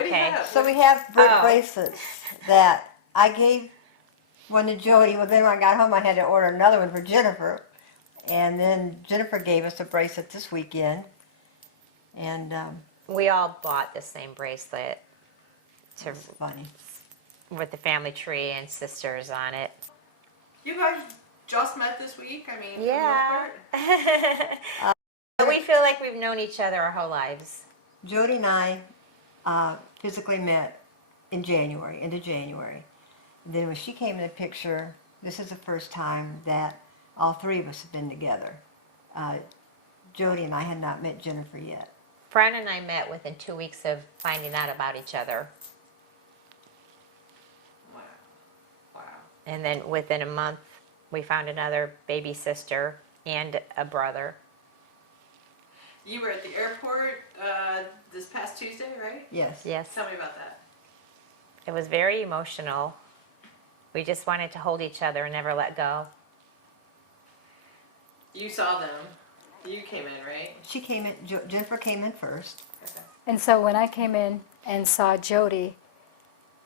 Okay. So we have bracelets that I gave one to Jody. Well, then when I got home, I had to order another one for Jennifer. And then Jennifer gave us a bracelet this weekend. And We all bought the same bracelet to it's funny. with the family tree and sisters on it. You guys just met this week? I mean, Yeah. for the most part? We feel like we've known each other our whole lives. Jody and I physically met in January, into January. And then when she came in the picture, this is the first time that all three of us have been together. Jody and I had not met Jennifer yet. Fran and I met within 2 weeks of finding out about each other. Wow. Wow. And then within a month, we found another baby sister and a brother. You were at the airport this past Tuesday, right? Yes. Yes. Tell me about that. It was very emotional. We just wanted to hold each other and never let go. You saw them. You came in, right? She came in, Jennifer came in first. Okay. And so when I came in and saw Jody,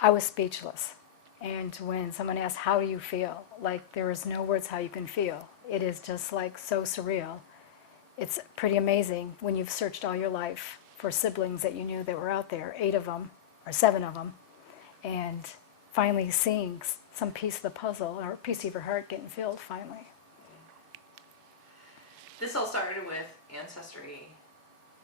I was speechless. And when someone asked, how do you feel? Like there is no words how you can feel. It is just like so surreal. It's pretty amazing when you've searched all your life for siblings that you knew that were out there, 8 of them, or 7 of them, and finally seeing some piece of the puzzle or a piece of your heart getting filled finally. This all started with Ancestry,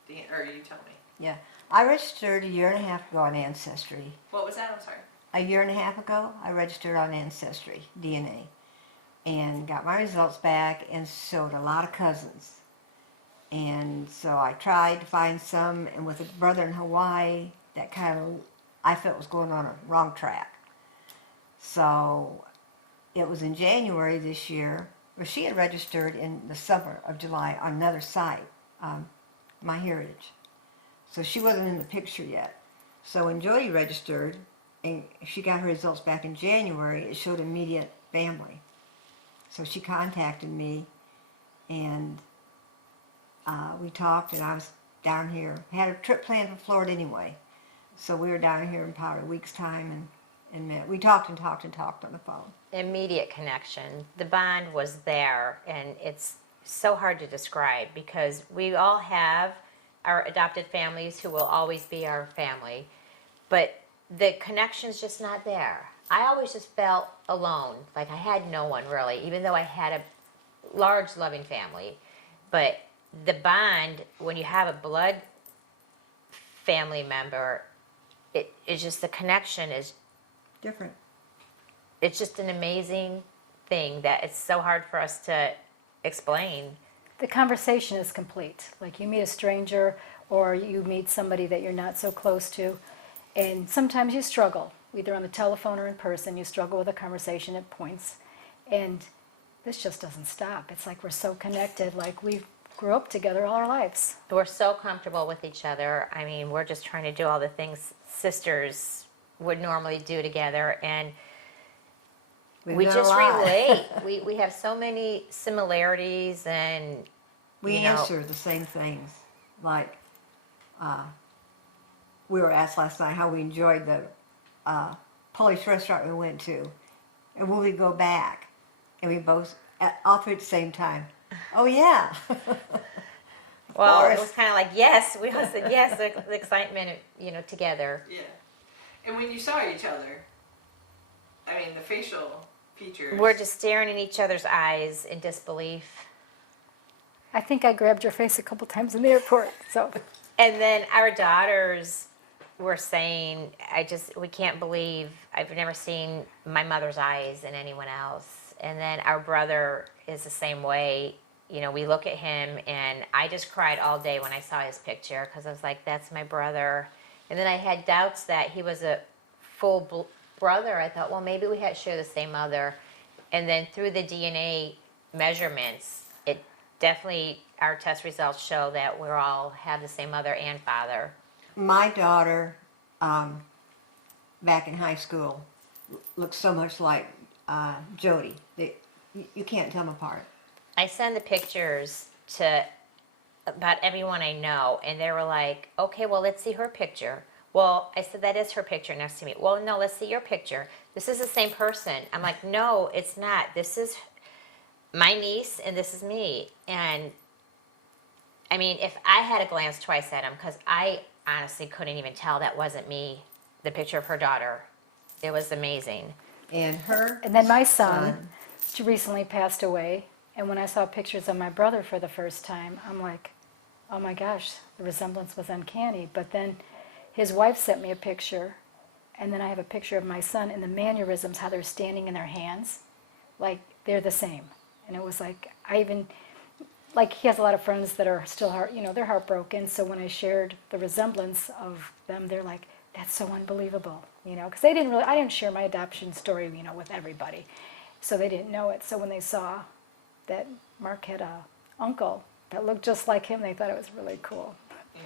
or you tell me. Yeah. I registered a year and a half ago on Ancestry. What was that? I'm sorry. A year and a half ago, I registered on Ancestry, DNA, and got my results back, and so did a lot of cousins. And so I tried to find some, and with a brother in Hawaii, that kind of, I felt was going on a wrong track. So it was in January this year, where she had registered in the summer of July on another site, My Heritage. So she wasn't in the picture yet. So when Jody registered, and she got her results back in January, it showed immediate family. So she contacted me, and we talked, and I was down here. I had a trip planned for Florida anyway. So we were down here in probably a week's time and met. We talked and talked and talked on the phone. Immediate connection. The bond was there, and it's so hard to describe because we all have our adopted families who will always be our family, but the connection's just not there. I always just felt alone, like I had no one really, even though I had a large loving family. But the bond, when you have a blood family member, it's just the connection is Different. it's just an amazing thing that it's so hard for us to explain. The conversation is complete. Like you meet a stranger or you meet somebody that you're not so close to, and sometimes you struggle, either on the telephone or in person. You struggle with a conversation at points, and this just doesn't stop. It's like we're so connected, like we grew up together all our lives. We're so comfortable with each other. I mean, we're just trying to do all the things sisters would normally do together, and We've we done a just lot. relate. We have so many similarities, and We you know, answer the same things. Like, we were asked last night how we enjoyed the Polish restaurant we went to. And will we go back? And we both, all three at the same time, oh yeah. well, it course. was kind of like yes. We all said yes. The excitement, together. Yeah. And when you saw each other, I mean, the facial features. We're just staring in each other's eyes in disbelief. I think I grabbed your face a couple times in the airport. So And then our daughters were saying, we can't believe, I've never seen my mother's eyes in anyone else. And then our brother is the same way. We look at him, and I just cried all day when I saw his picture because I was like, that's my brother. And then I had doubts that he was a full brother. I thought, well, maybe we share the same mother. And then through the DNA measurements, it definitely, our test results show that we all have the same mother and father. My daughter, back in high school, looked so much like Jody. You can't tell them apart. I send the pictures to about everyone I know, and they were like, okay, well, let's see her picture. Well, I said, that is her picture next to me. Well, no, let's see your picture. This is the same person. I'm like, no, it's not. This is my niece and this is me. And I mean, if I had a glance twice at him, because I honestly couldn't even tell that wasn't me, the picture of her daughter. It was amazing. And her And then my son recently passed away, and when I saw pictures of my brother for the first time, I'm like, oh my gosh, the resemblance was uncanny. But then his wife sent me a picture, and then I have a picture of my son, and the mannerisms, how they're standing in their hands, like they're the same. And it was like, I even, like he has a lot of friends that are still, they're heartbroken. So when I shared the resemblance of them, they're like, that's so unbelievable, because I didn't share my adoption story, with everybody. So they didn't know it. So when they saw that Mark had a uncle that looked just like him, they thought it was really cool. Yeah.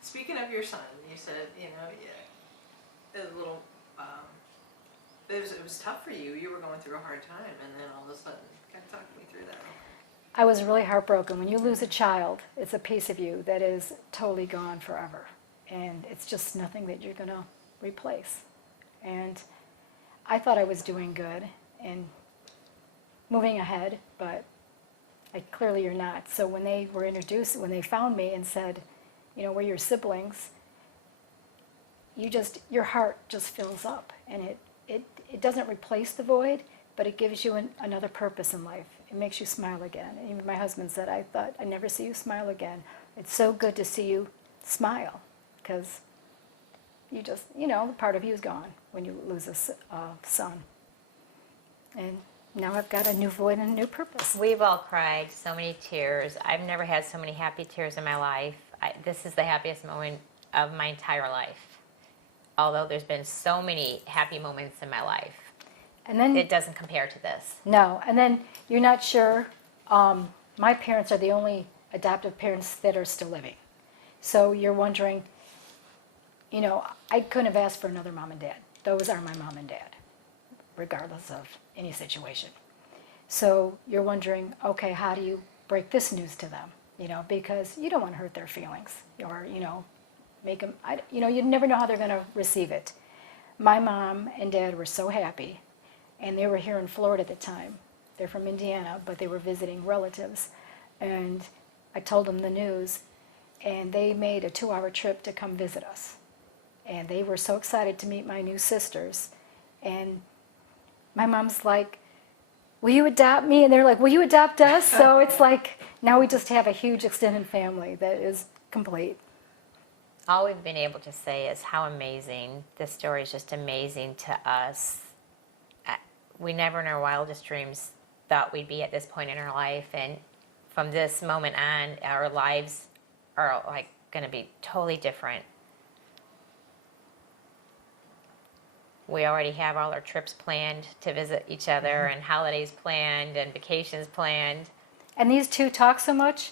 Speaking of your son, you said, yeah, a little, it was tough for you. You were going through a hard time, and then all of a sudden, kind of talk me through that. I was really heartbroken. When you lose a child, it's a piece of you that is totally gone forever. And it's just nothing that you're going to replace. And I thought I was doing good and moving ahead, but clearly you're not. So when they were introduced, when they found me and said, we're your siblings, your heart just fills up. And it doesn't replace the void, but it gives you another purpose in life. It makes you smile again. And even my husband said, I thought I'd never see you smile again. It's so good to see you smile, because you just, part of you is gone when you lose a son. And now I've got a new void and a new purpose. We've all cried so many tears. I've never had so many happy tears in my life. This is the happiest moment of my entire life. Although there's been so many happy moments in my life. And then It doesn't compare to this. No, and then you're not sure. My parents are the only adoptive parents that are still living. So you're wondering, I couldn't have asked for another mom and dad. Those are my mom and dad, regardless of any situation. So you're wondering, okay, how do you break this news to them? Because you don't want to hurt their feelings or, make them, you never know how they're going to receive it. My mom and dad were so happy. And they were here in Florida at the time. They're from Indiana, but they were visiting relatives. And I told them the news, and they made a 2-hour trip to come visit us. And they were so excited to meet my new sisters. And my mom's like, will you adopt me? And they're like, will you adopt us? So it's like, now we just have a huge extended family that is complete. All we've been able to say is how amazing. This story is just amazing to us. We never in our wildest dreams thought we'd be at this point in our life, and from this moment on, our lives are going to be totally different. We already have all our trips planned to visit each other, and holidays planned, and vacations planned. And these two talk so much.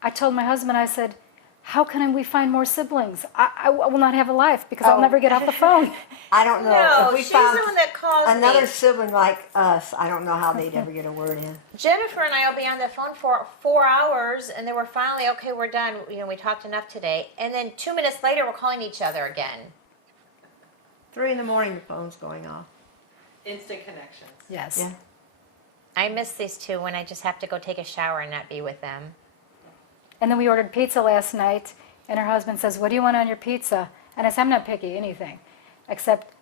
I told my husband, I said, how can we find more siblings? I will not have a life because I'll never get off the phone. I don't know. No, if we she's found the one that calls another me. sibling like us, I don't know how they'd ever get a word in. Jennifer and I will be on the phone for 4 hours, and then we're finally, okay, we're done. We talked enough today. And then 2 minutes later, we're calling each other again. 3 in the morning, the phone's going off. Instant connections. Yes. Yeah. I miss these two when I just have to go take a shower and not be with them. And then we ordered pizza last night, and her husband says, what do you want on your pizza? And I said, I'm not picky, anything, except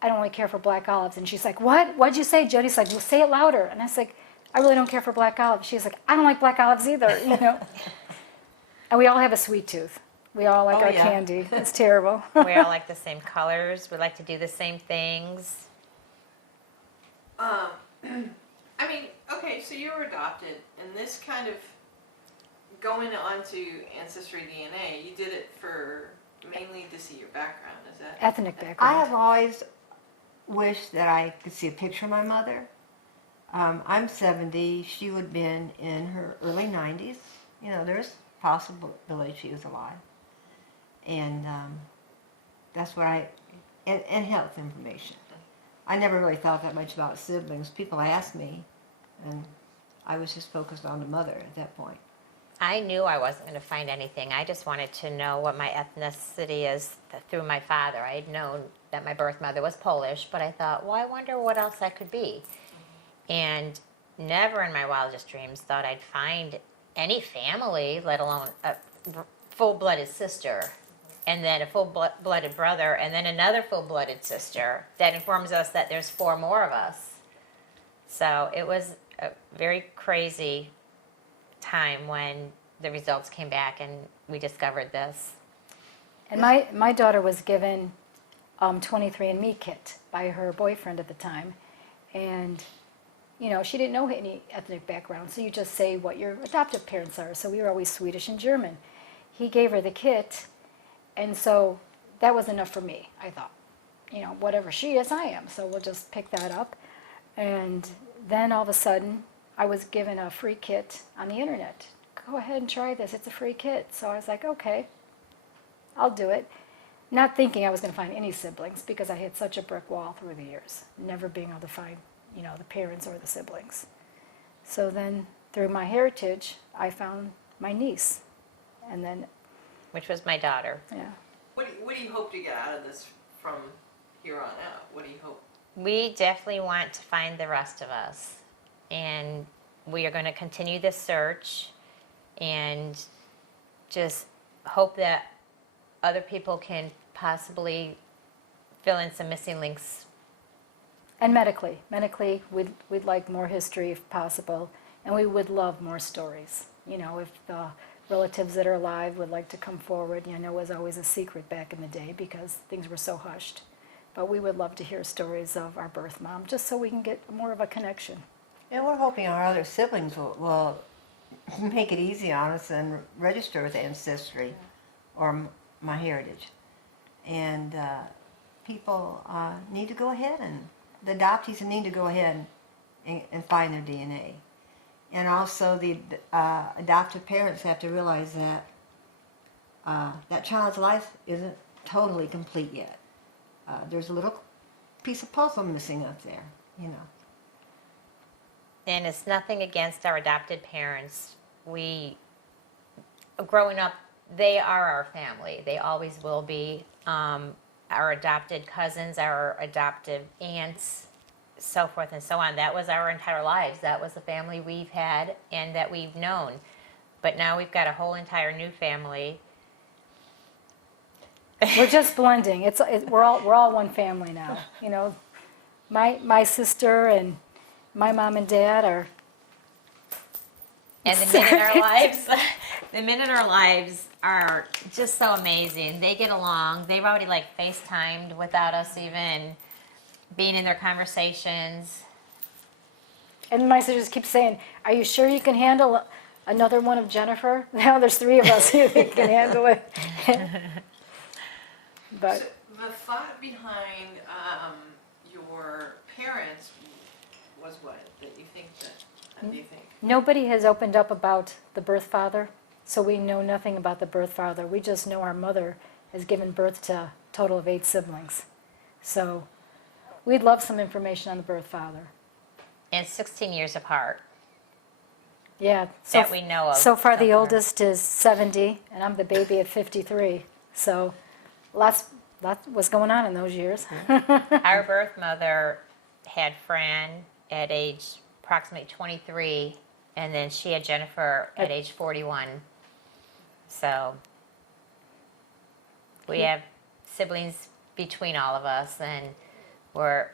I don't really care for black olives. And she's like, what? What'd you say? Jody's like, well, say it louder. And I was like, I really don't care for black olives. She's like, I don't like black olives either, And we all have a sweet tooth. We all like our candy. It's terrible. We all like the same colors. We like to do the same things. I mean, okay, so you were adopted, and this kind of going onto Ancestry DNA, you did it for mainly to see your background, is that? Ethnic I background. have always wished that I could see a picture of my mother. I'm 70. She would have been in her early 90s. There's possibility she was alive. And that's what and health information. I never really thought that much about siblings. People asked me, and I was just focused on the mother at that point. I knew I wasn't going to find anything. I just wanted to know what my ethnicity is through my father. I had known that my birth mother was Polish, but I thought, well, I wonder what else I could be. And never in my wildest dreams thought I'd find any family, let alone a full-blooded sister, and then a full-blooded brother, and then another full-blooded sister that informs us that there's 4 more of us. So it was a very crazy time when the results came back and we discovered this. And my daughter was given 23andMe kit by her boyfriend at the time, and she didn't know any ethnic background, so you just say what your adoptive parents are. So we were always Swedish and German. He gave her the kit, and so that was enough for me. I thought, whatever she is, I am. So we'll just pick that up. And then all of a sudden, I was given a free kit on the internet. Go ahead and try this. It's a free kit. So I was like, okay, I'll do it. Not thinking I was going to find any siblings because I had such a brick wall through the years, never being able to find, the parents or the siblings. So then through my heritage, I found my niece. And then, Which was my daughter. yeah. What do you hope to get out of this from here on out? What do you hope? We definitely want to find the rest of us. And we are going to continue this search and just hope that other people can possibly fill in some missing links. And medically, we'd like more history if possible, and we would love more stories. If the relatives that are alive would like to come forward. I know it was always a secret back in the day because things were so hushed. But we would love to hear stories of our birth mom, just so we can get more of a connection. And we're hoping our other siblings will make it easy on us and register with Ancestry or My Heritage. And people need to go ahead, and the adoptees need to go ahead and find their DNA. And also the adoptive parents have to realize that that child's life isn't totally complete yet. There's a little piece of puzzle missing up there, And it's nothing against our adopted parents. Growing up, they are our family. They always will be. Our adopted cousins, our adoptive aunts, so forth and so on. That was our entire lives. That was the family we've had and that we've known. But now we've got a whole entire new family. We're just blending. We're all one family now. My sister and my mom and dad are. And the men in our lives, the men in our lives are just so amazing. They get along. They've already FaceTimed without us even being in their conversations. And my sister just keeps saying, "Are you sure you can handle another one of Jennifer?" Now there's 3 of us who can handle it. But So the thought behind your parents was what? That you think that? What do you think? nobody has opened up about the birth father, so we know nothing about the birth father. We just know our mother has given birth to a total of 8 siblings. So we'd love some information on the birth father. And 16 years apart Yeah. that we know of. So far, the oldest is 70, and I'm the baby at 53. So lots was going on in those years. Our birth mother had Fran at age approximately 23, and then she had Jennifer at age 41. So we have siblings between all of us, and we're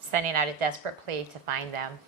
sending out a desperate plea to find them.